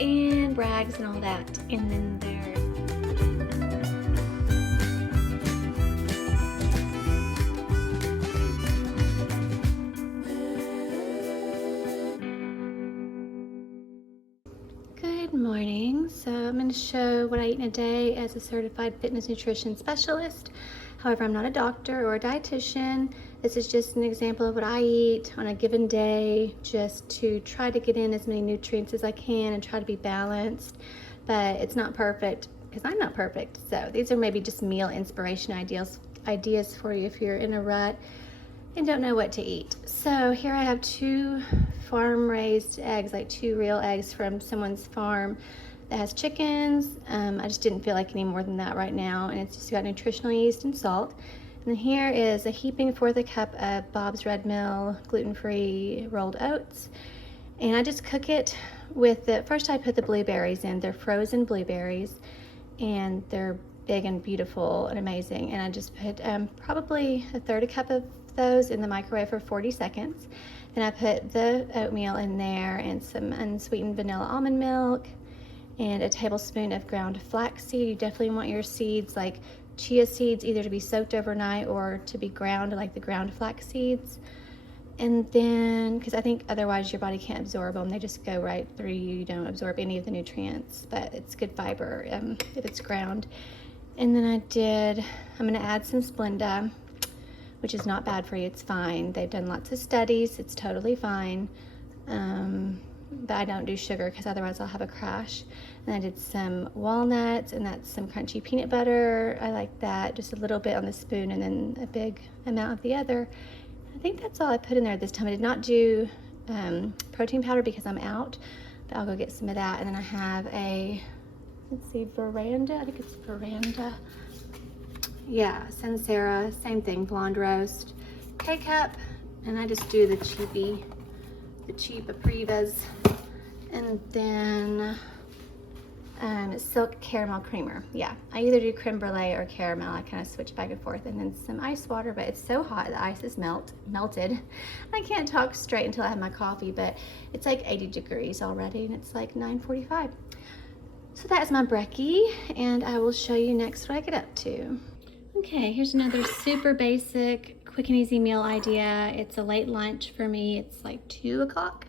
and Bragg's and all that. And then there's Good morning. So I'm going to show what I eat in a day as a certified fitness nutrition specialist. However, I'm not a doctor or a dietitian. This is just an example of what I eat on a given day, just to try to get in as many nutrients as I can and try to be balanced. But it's not perfect because I'm not perfect. So these are maybe just meal inspiration ideas for you if you're in a rut and don't know what to eat. So here I have 2 farm-raised eggs, like 2 real eggs from someone's farm that has chickens. I just didn't feel like any more than that right now, and it's just got nutritional yeast and salt. And then here is a heaping 1/4 cup of Bob's Red Mill gluten-free rolled oats. And I just cook it with first I put the blueberries in. They're frozen blueberries, and they're big and beautiful and amazing. And I just put probably 1/3 cup of those in the microwave for 40 seconds. Then I put the oatmeal in there and some unsweetened vanilla almond milk and a tablespoon of ground flaxseed. You definitely want your seeds, like chia seeds, either to be soaked overnight or to be ground, like the ground flax seeds. And then, because I think otherwise your body can't absorb them, they just go right through you. You don't absorb any of the nutrients, but it's good fiber if it's ground. And then I'm gonna add some Splenda, which is not bad for you, it's fine. They've done lots of studies, it's totally fine. But I don't do sugar because otherwise I'll have a crash. And I did some walnuts, and that's some crunchy peanut butter. I like that, just a little bit on the spoon and then a big amount of the other. I think that's all I put in there this time. I did not do protein powder because I'm out, but I'll go get some of that. And then I have let's see, Veranda, I think it's Veranda. Yeah, Sensera, same thing, blonde roast, K-cup, and I just do the cheap Aprivas, and then silk caramel creamer. Yeah, I either do creme brulee or caramel. I kind of switch back and forth, and then some ice water, but it's so hot, the ice is melted. I can't talk straight until I have my coffee, but it's like 80 degrees already, and it's like 9:45. So that is my brekkie, and I will show you next what I get up to. Okay, here's another super basic, quick and easy meal idea. It's a late lunch for me. It's like 2 o'clock.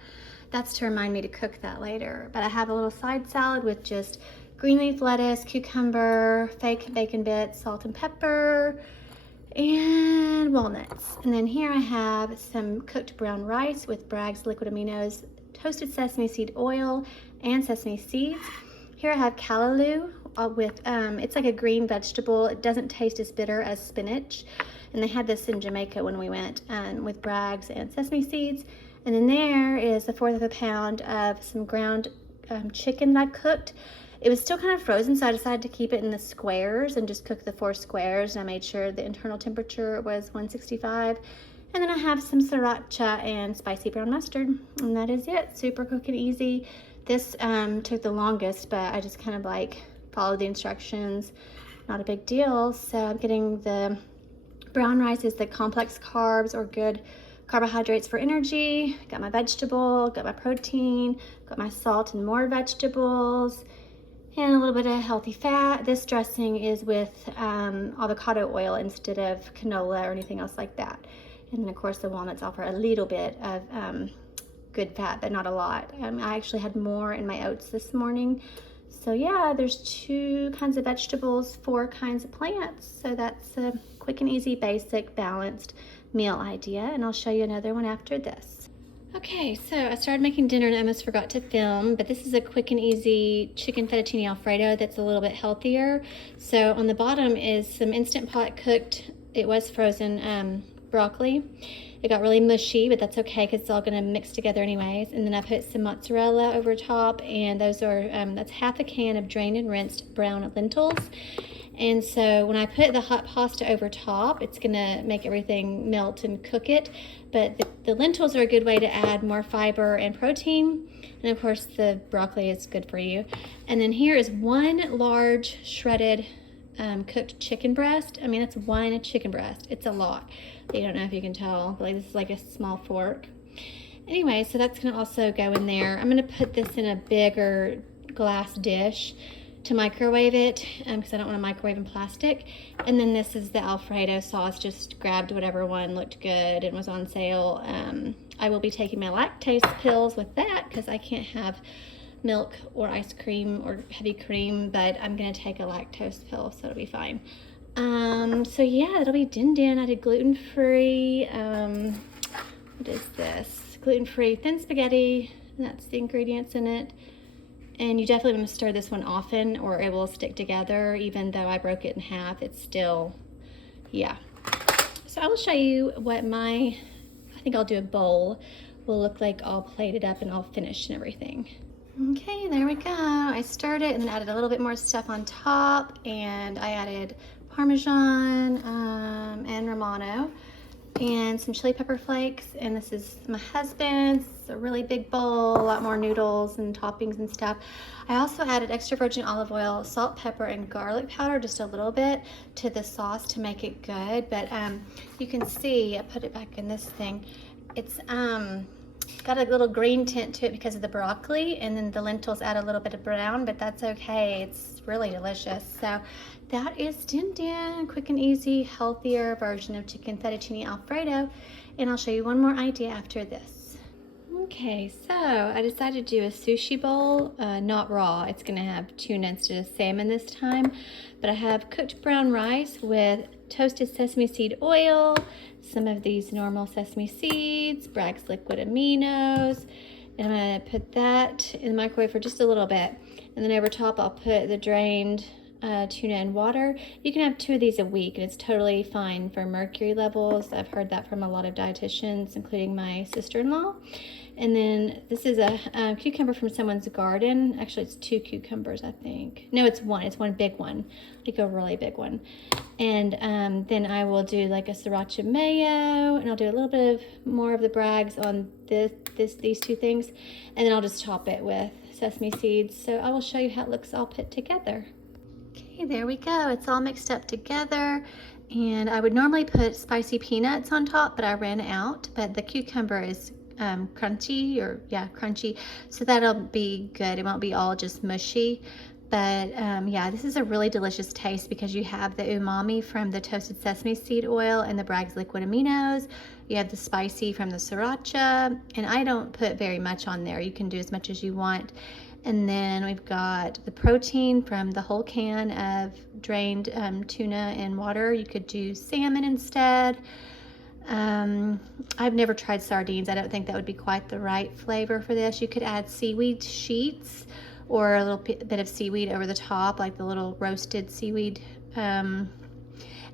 That's to remind me to cook that later. But I have a little side salad with just green leaf lettuce, cucumber, fake bacon bits, salt and pepper, and walnuts. And then here I have some cooked brown rice with Bragg's liquid aminos, toasted sesame seed oil, and sesame seeds. Here I have callaloo with, it's like a green vegetable. It doesn't taste as bitter as spinach. And they had this in Jamaica when we went, with Bragg's and sesame seeds. And then there is 1/4 pound of some ground chicken that I cooked. It was still kind of frozen, so I decided to keep it in the squares and just cook the 4 squares. And I made sure the internal temperature was 165. And then I have some sriracha and spicy brown mustard. And that is it, super quick and easy. This took the longest, but I just kind of like followed the instructions. Not a big deal. So I'm getting the brown rice is the complex carbs or good carbohydrates for energy. Got my vegetable, got my protein, got my salt and more vegetables, and a little bit of healthy fat. This dressing is with avocado oil instead of canola or anything else like that. And then of course the walnuts offer a little bit of good fat, but not a lot. I actually had more in my oats this morning. So yeah, there's 2 kinds of vegetables, 4 kinds of plants. So that's a quick and easy, basic, balanced meal idea. And I'll show you another one after this. Okay, so I started making dinner and I almost forgot to film, but this is a quick and easy chicken fettuccine alfredo that's a little bit healthier. So on the bottom is some Instant Pot cooked, it was frozen broccoli. It got really mushy, but that's okay because it's all gonna mix together anyways. And then I put some mozzarella over top, and those are, that's 1/2 a can of drained and rinsed brown lentils. And so when I put the hot pasta over top, it's gonna make everything melt and cook it. But the lentils are a good way to add more fiber and protein. And of course the broccoli is good for you. And then here is 1 large shredded cooked chicken breast. I mean, that's 1 chicken breast. It's a lot. I don't know if you can tell, but like, this is like a small fork. Anyway, so that's gonna also go in there. I'm gonna put this in a bigger glass dish to microwave it because I don't want to microwave in plastic. And then this is the Alfredo sauce. Just grabbed whatever one looked good and was on sale. I will be taking my lactase pills with that because I can't have milk or ice cream or heavy cream, but I'm gonna take a lactose pill, so it'll be fine. So yeah, it'll be din din. I did gluten-free. What is this? Gluten-free thin spaghetti, and that's the ingredients in it. And you definitely want to stir this one often or it will stick together. Even though I broke it in half, it's still, yeah. So I will show you what I think I'll do a bowl, will look like all plated up and all finished and everything. Okay, there we go. I stirred it and then added a little bit more stuff on top, and I added Parmesan and Romano and some chili pepper flakes, and this is my husband's. It's a really big bowl, a lot more noodles and toppings and stuff. I also added extra virgin olive oil, salt, pepper, and garlic powder, just a little bit, to the sauce to make it good. But you can see, I put it back in this thing, it's got a little green tint to it because of the broccoli, and then the lentils add a little bit of brown, but that's okay. It's really delicious. So that is din din, quick and easy, healthier version of chicken fettuccine alfredo. And I'll show you one more idea after this. Okay, so I decided to do a sushi bowl, not raw. It's gonna have tuna instead of salmon this time, but I have cooked brown rice with toasted sesame seed oil, some of these normal sesame seeds, Bragg's liquid aminos, and I'm gonna put that in the microwave for just a little bit. And then over top, I'll put the drained tuna and water. You can have 2 of these a week, and it's totally fine for mercury levels. I've heard that from a lot of dietitians, including my sister-in-law. And then this is a cucumber from someone's garden. Actually, it's 2 cucumbers, I think. No, it's one. It's one big one, like a really big one. And then I will do like a sriracha mayo, and I'll do a little bit of more of the Bragg's on these 2 things, and then I'll just top it with sesame seeds. So I will show you how it looks all put together. Okay, there we go. It's all mixed up together. And I would normally put spicy peanuts on top, but I ran out. But the cucumber is crunchy. So that'll be good. It won't be all just mushy. But yeah, this is a really delicious taste because you have the umami from the toasted sesame seed oil and the Bragg's liquid aminos. You have the spicy from the sriracha, and I don't put very much on there. You can do as much as you want. And then we've got the protein from the whole can of drained tuna and water. You could do salmon instead. I've never tried sardines. I don't think that would be quite the right flavor for this. You could add seaweed sheets or a little bit of seaweed over the top, like the little roasted seaweed.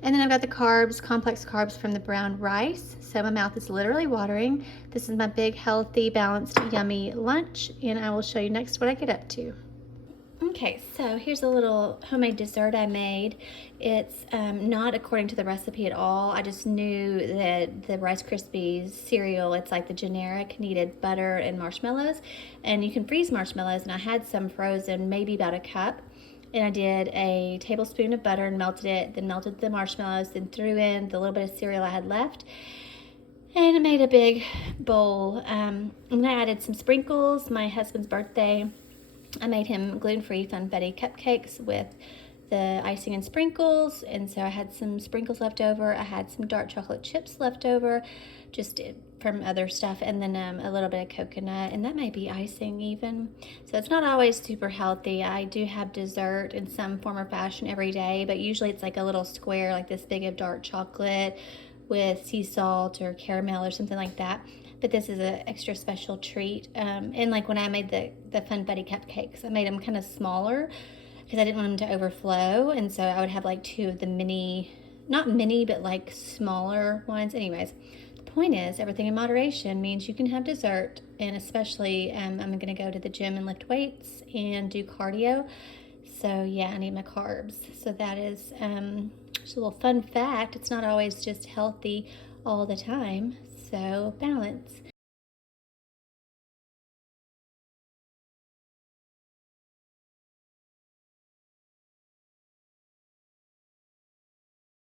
And then I've got the carbs, complex carbs from the brown rice. So my mouth is literally watering. This is my big, healthy, balanced, yummy lunch, and I will show you next what I get up to. Okay, so here's a little homemade dessert I made. It's not according to the recipe at all. I just knew that the Rice Krispies cereal, it's like the generic, needed butter and marshmallows. And you can freeze marshmallows, and I had some frozen, maybe about a cup. And I did a tablespoon of butter and melted it, then melted the marshmallows, then threw in the little bit of cereal I had left. And I made a big bowl. And then I added some sprinkles. My husband's birthday, I made him gluten-free funfetti cupcakes with the icing and sprinkles, and so I had some sprinkles left over. I had some dark chocolate chips left over, just from other stuff, and then a little bit of coconut, and that may be icing even. So it's not always super healthy. I do have dessert in some form or fashion every day, but usually it's like a little square like this big of dark chocolate with sea salt or caramel or something like that. But this is an extra special treat. And like when I made the funfetti cupcakes, I made them kind of smaller because I didn't want them to overflow. And so I would have like 2 of the mini, not mini, but like smaller ones. Anyways, the point is everything in moderation means you can have dessert. And especially I'm going to go to the gym and lift weights and do cardio. So yeah, I need my carbs. So that is just a little fun fact. It's not always just healthy all the time. So balance.